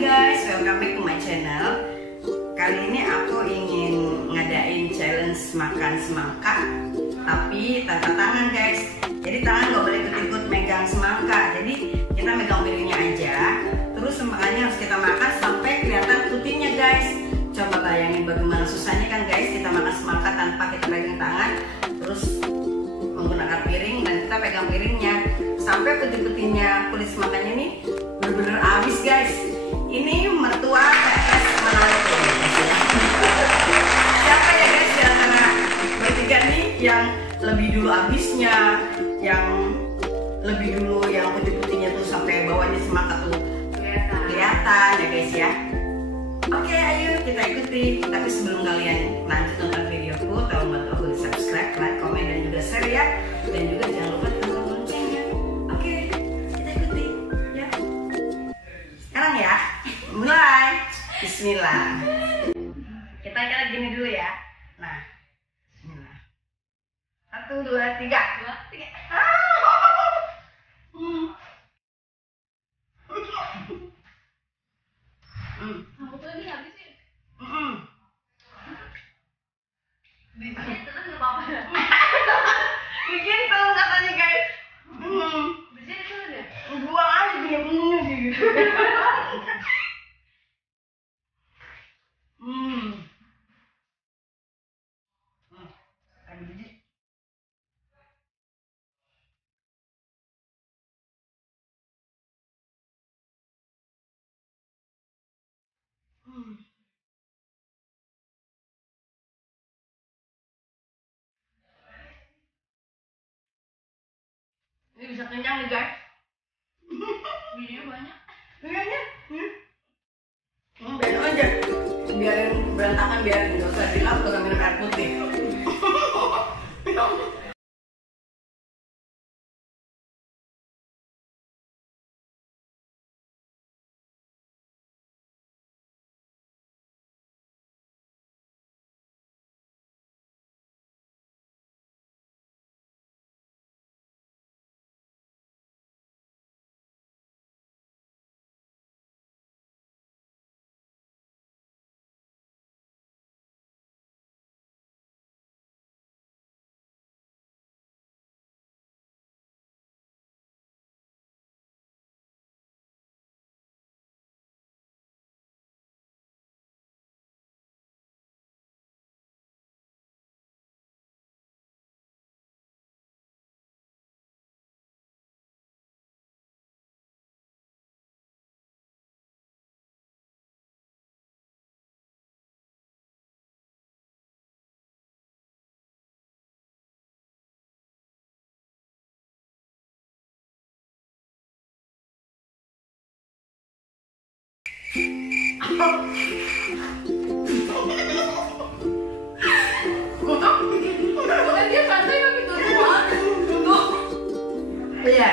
guys, welcome back to my channel. Kali ini aku ingin ngadain challenge makan semangka, tapi tanpa tangan guys. Jadi tangan gak boleh ikut-ikut megang semangka. Jadi kita megang piringnya aja, terus semangkanya harus kita makan sampai kelihatan putihnya guys. Coba bayangin bagaimana susahnya kan guys, kita makan semangka tanpa kita pegang tangan, terus menggunakan piring dan kita pegang piringnya sampai putih-putihnya kulit semangkanya ini bener-bener habis guys. Ini mertua PS menantu. Siapa ya guys di antara bertiga nih yang lebih dulu habisnya, yang lebih dulu yang putih-putihnya tuh sampai bawahnya semangka tuh kelihatan ya guys ya. Oke, ayo kita ikuti. Tapi sebelum kalian lanjut nonton videoku, tolong bantu aku di subscribe, like, komen, dan juga share ya. Dan juga jangan lupa tekan loncengnya. Oke, kita ikuti ya. Sekarang ya, mulai. Bismillah. Kita gini dulu ya. Nah, Bismillah. 1, 2, 3. Kamu tuh ini habisin. Bikin Terus nggak apa-apa ya? tuh katanya guys. Bersihin itu ya? Buang aja punya gitu. Ada biji. Ini bisa kenyang nih guys. Bijinya banyak. Kayaknya, biarin aja. Biarin berantakan, biarin nggak usah dilap, nggak usah minum air putih. Bukan dia santai tapi tutupan. Tutup. Iya.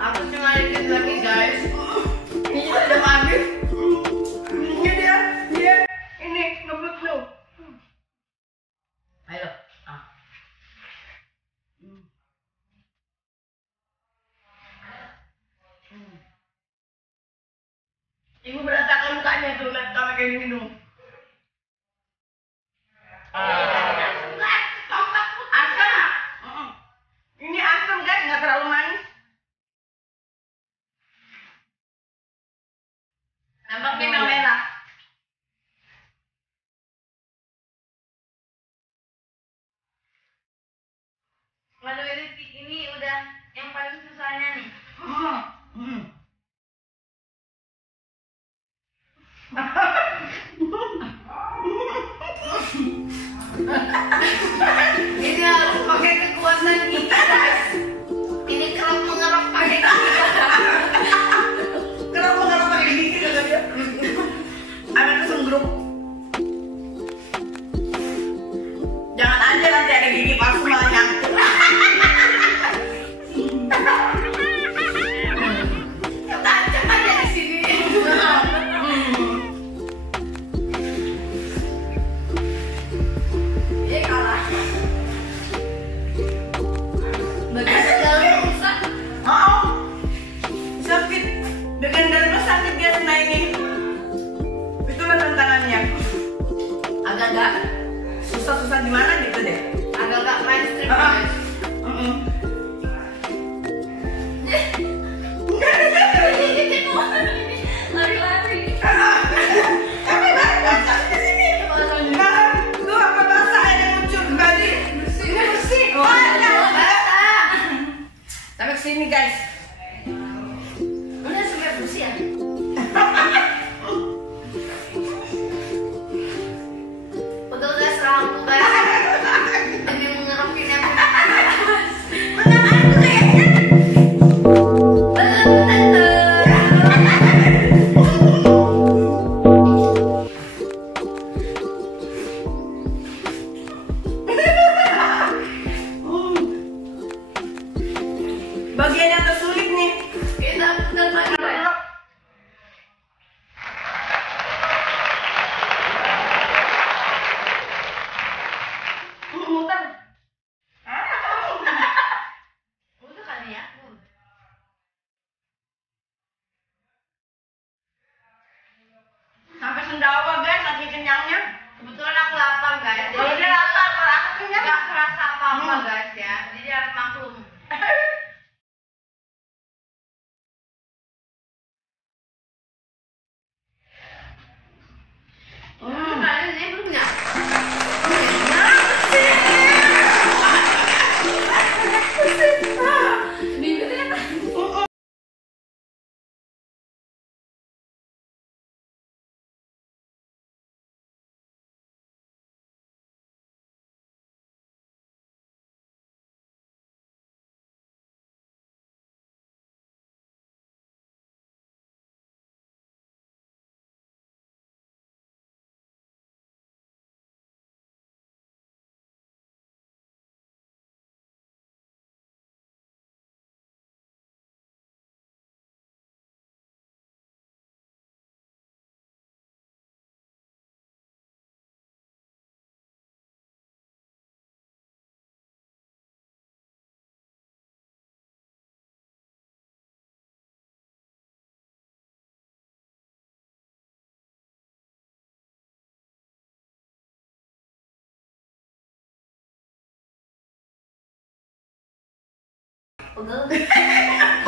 Aku cuma dikit lagi guys. Ini udah habis. Ini dia. Ini ngebut lu. Ayo. Ibu berantakan mukanya tuh, lihat sama kayak gini dong. Asam. Ini asam guys, nggak terlalu manis. Nampaknya merah. Waduh ini udah yang paling susahnya nih. Ini harus pakai kekuatan kita guys. Ini kerap mengerap pakai gigi. Kerap mengerap pakai gigi kata dia. Ada kesenggruk. Jangan aja nanti ada gigi palsu malah nyangkut. sini guys. Udah sampai bersih ya? Udah serang aku guys. Demi mengerupin yang Menang aku kayaknya. Bagian yang tersulit nih. kita putar lagi guys. Muter. Udah kali ya. Sampai sendawa guys, saking kenyangnya. Kebetulan aku lapar guys. Kalau dia lapar, kalau aku kenyang. Gak kerasa apa-apa guys ya. Jadi harus maklum. Kalian ini belum ya? Bibirnya pegel.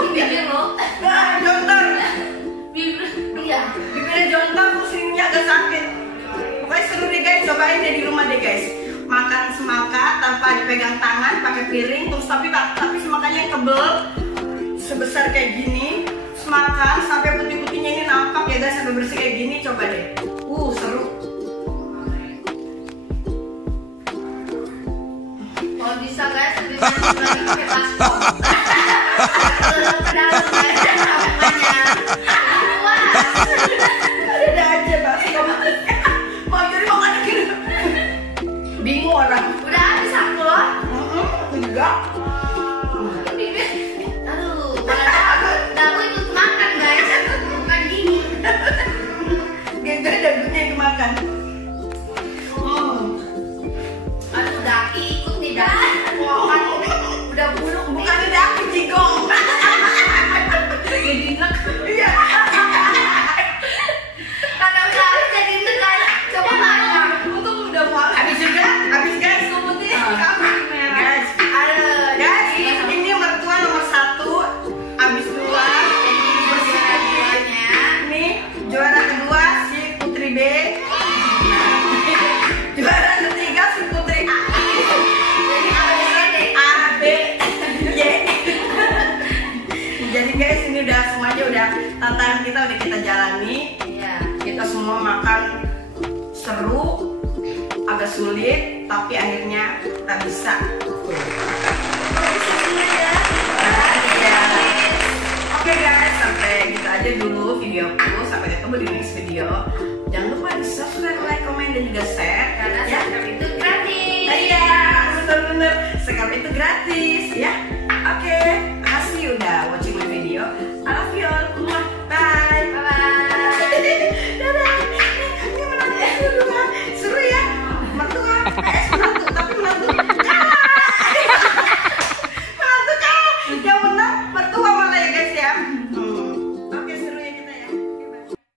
Bibir lo. Jontor. Bibir. Iya. Bibirnya jontor, pusingnya agak sakit. Pokoknya seru deh guys, cobain deh di rumah deh guys. Makan semangka tanpa dipegang tangan, pakai piring, terus tapi semangkanya yang tebel sebesar kayak gini. Semangka sampai putih-putihnya ini nampak ya guys, sampai bersih kayak gini, coba deh. Seru. Kalau bisa guys, lebih banyak lagi pakai baskom. Ke dalam guys, namanya. Luas. Ada aja baskom. Mau jadi makan gitu. Bingung orang. Udah habis aku loh. Enggak. Bibir. Aduh, malah aku ikut makan guys. Bukan gini. Gara-gara dagingnya yang dimakan. Aduh, daki ikut nih daki. Makan udah buluk. Bukan daging jigong. Jadi enak. Iya. Karena udah habis jadi enak guys. Coba makan. Untung udah mau habis juga. Habis guys. Putih. Guys, guys, ini mertua nomor 1. Habis 2. Ini juara kedua si Putri B. Juara ketiga si Putri A. Jadi A, B, Y. Jadi guys, ini udah semuanya udah tantangan kita udah kita jalani. Iya. Kita semua makan seru, agak sulit, tapi akhirnya kita bisa. Oke guys, sampai gitu aja dulu videoku. Sampai ketemu di next video. Jangan lupa di subscribe, like, komen, dan juga share. Karena Ya. subscribe itu gratis. Iya, bener-bener. Subscribe itu gratis.